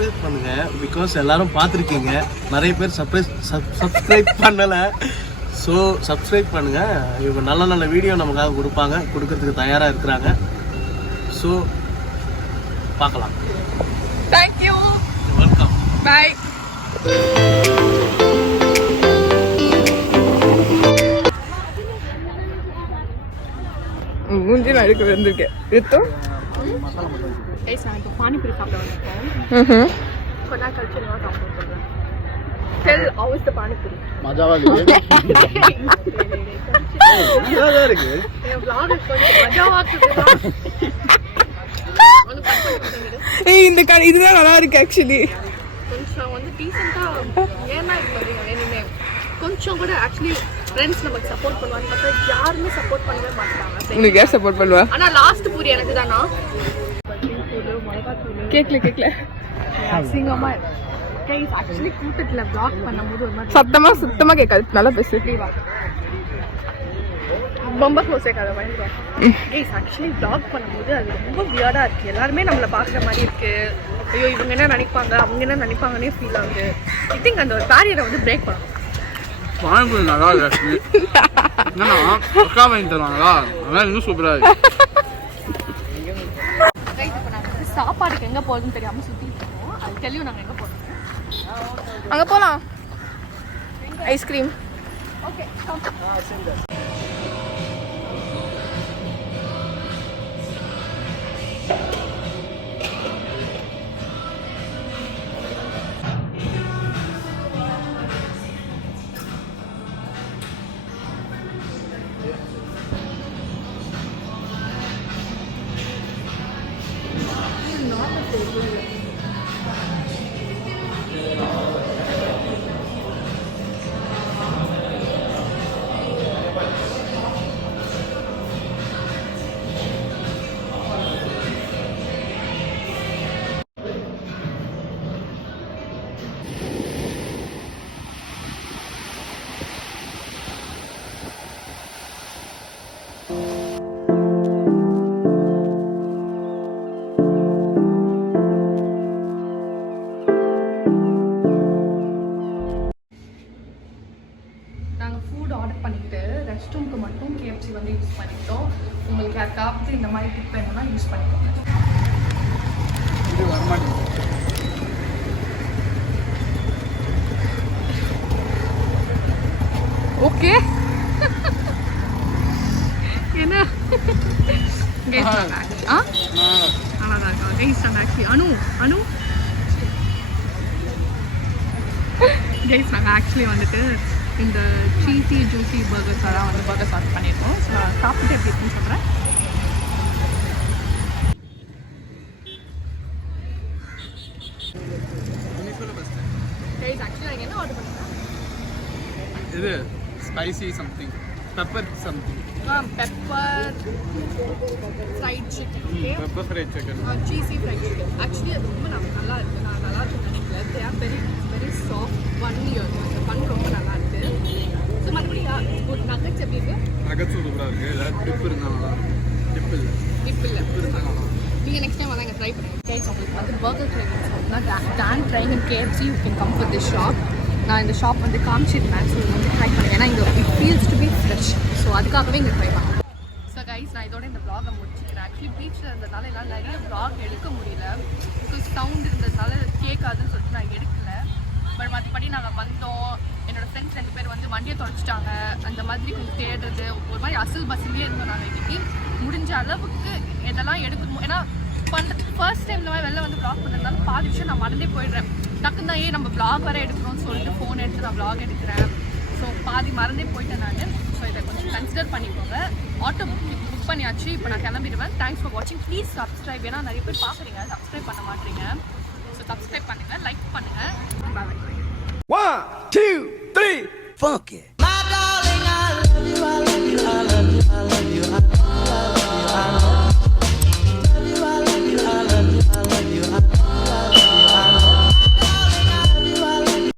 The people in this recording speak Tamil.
சப்ஸ்கிரைப் பண்ணுங்க. பிகாஸ் எல்லாரும் பார்த்துருக்கீங்க, நிறைய பேர் சப்ஸ்கிரைப் பண்ணலை. ஸோ சப்ஸ்கிரைப் பண்ணுங்க. இவங்க நல்ல நல்ல வீடியோ நமக்காக கொடுக்கறதுக்கு தயாராக இருக்கிறாங்க. ஸோ பார்க்கலாம். தேங்க்யூ, வெல்கம், பாய். மூஞ்சி நான் எடுக்க வந்திருக்கேன். எடுத்தோம் பானிபூரி சாப்பிட வந்திருக்கேன். கொஞ்ச நாள் கழிச்சு நான் சாப்பிட போகிறேன். Tell how is the panipuri? மஜாவா இருக்கு. மஜாவா இருக்கு. என் vlog கொஞ்சம் மஜாவா இருக்குதா? இந்த கடை இதுதான் நல்லா இருக்கு. ஆக்சுவலி கொஞ்சம் வந்து டீசெண்டா ஏன்னா இது மாதிரி வேணுமே கொஞ்சம் கூட ஆக்சுவலி ஃப்ரெண்ட்ஸ் நமக்கு சப்போர்ட் பண்ணுவாங்க. பார்த்தா யாருமே சப்போர்ட் பண்ணவே மாட்டாங்க. உனக்கு யார் சப்போர்ட் பண்ணுவா? ஆனா லாஸ்ட் பூரி எனக்கு தானா. கேக்கல அசிங்கமா கைஸ். ஆக்சுவலி கூட்டத்துல vlog பண்ணும்போது ஒரு மாதிரி சுத்தமா கேட்காது. நல்லா பேசு. ரொம்ப க்ளோஸ் ஆகாத பயந்துரும் கைஸ். ஆக்சுவலி vlog பண்ணும்போது அது ரொம்ப வியர்டா இருக்கு. எல்லாருமே நம்மள பாக்குற மாதிரி இருக்கு. ஐயோ இவங்க என்ன நினைப்பாங்க, அவங்க என்ன நினைப்பாங்கன்னே ஃபீல் ஆகுது. ஐ திங்க் அந்த ஒரு பேரியரை வந்து பிரேக் பண்ணணும். பானிபூரி நல்லா இருக்கு. என்னன்னா அக்கா வாங்கி தருவாங்களா, அதனால இன்னும் சூப்பரா இருக்கு. கைஸ் இப்போ நாங்கள் வந்து சாப்பாடுக்கு எங்கே போகிறதுன்னு தெரியாமல் சுற்றிட்டு இருக்கோம். அது தெளிவு நாங்கள் எங்கே போகிறோம். அங்க போலாம். ஐஸ்கிரீம். ஓகே நாங்கள் ஃபுட் ஆர்டர் பண்ணிட்டு ரெஸ்ட் ரூம்க்கு மட்டும் KFC வந்து யூஸ் பண்ணிட்டோம். உங்களுக்கு யாருக்காவது இந்த மாதிரி டிப் வேணும்னா யூஸ் பண்ணிக்கோங்க. ஓகே என்ன கைஸ் நாங்கள் ஆக்சுவலி வந்துட்டு இந்த சீசி ஜூசி பர்கர்ஸ் எல்லாம் வந்து பர்கர்ஸ் ஆர்டர் பண்ணியிருக்கோம். ஸோ நான் சாப்பிட்டு எப்படி இருக்குன்னு சொல்கிறேன். கைஸ் ஆக்சுவலி நாங்கள் என்ன ஆர்டர் பண்ணிருக்கோம்? இது spicy something, pepper something, pepper fried chicken, pepper fried chicken, cheesy fried chicken. Actually அது ரொம்ப நல்லா இருக்குது. நான் நல்லா இருக்குன்னு நினைக்கல. They are very very soft. அந்த பன் ரொம்ப நல்லா இருக்குது. ஸோ மறுபடி ஒரு நகட்ஸ் எப்படி இருக்கு? நகட்ஸ் சூப்பராக இருக்குது. ஏதாவது டிப் இருந்தால் நல்லா இருக்கும். டிப் இல்லை நீங்கள் நெக்ஸ்ட் டைம் வந்து அங்கே ட்ரை பண்ணுங்கள். கைஸ் உங்களுக்கு வந்து பர்கர் கிரேவிங்ஸ் அப்படின்னா don't trying in KFC you can come for this shop. நான் இந்த ஷாப் வந்து காமிச்சிருந்தேன். ஸோ வந்து ட்ரை பண்ணுங்கள். ஏன்னா இங்கே it feels to be fresh. So அதுக்காகவே இங்கே ட்ரை பண்ணலாம். ஸோ கைஸ் நான் இதோட இந்த vlog-ஐ முடிச்சுக்கிறேன். ஆக்சுவலி பீச்சில் இருந்ததுனால என்னால் நிறைய vlog எடுக்க முடியல. பிகாஸ் சவுண்ட் இருந்ததுனால கேட்காதுன்னு சொல்லிட்டு நான் எடுக்கல. பட் மற்றபடி நாங்கள் வந்தோம். என்னோடய ஃப்ரெண்ட்ஸ் 2 பேர் வந்து வண்டியை தொடச்சிட்டாங்க. அந்த மாதிரி கொஞ்சம் தேடுறது ஒரு மாதிரி அசல் பஸ்ஸுலேயே இருந்தோம். நாங்கள் இன்றைக்கி முடிஞ்ச அளவுக்கு எதெல்லாம் எடுக்கணும். ஏன்னா ஃபர்ஸ்ட் டைம் இந்த மாதிரி வெளில வந்து vlog பண்ணுறதுனால பாதி விஷயம் நான் மறந்தே போயிடுறேன். டக்குன்னு தான் நம்ம vlog வர எடுக்கணும்னு சொல்லிட்டு ஃபோன் எடுத்து நான் vlog எடுக்கிறேன். ஸோ பாதி மறந்தே போயிட்டேன் நான். ஸோ இதை கொஞ்சம் கன்சிடர் பண்ணிக்கோங்க. ஆட்டோ புக் பண்ணியாச்சு. இப்போ நான் கிளம்பிடுவேன். தேங்க்ஸ் ஃபார் வாட்சிங். Please subscribe. ஏன்னா நிறைய பேர் பார்க்குறீங்க, சப்ஸ்கிரைப் பண்ண மாட்டீங்க. ஸோ சப்ஸ்கிரைப் பண்ணுங்கள், லைக் பண்ணுங்கள். பாய். 1 2 3 funky.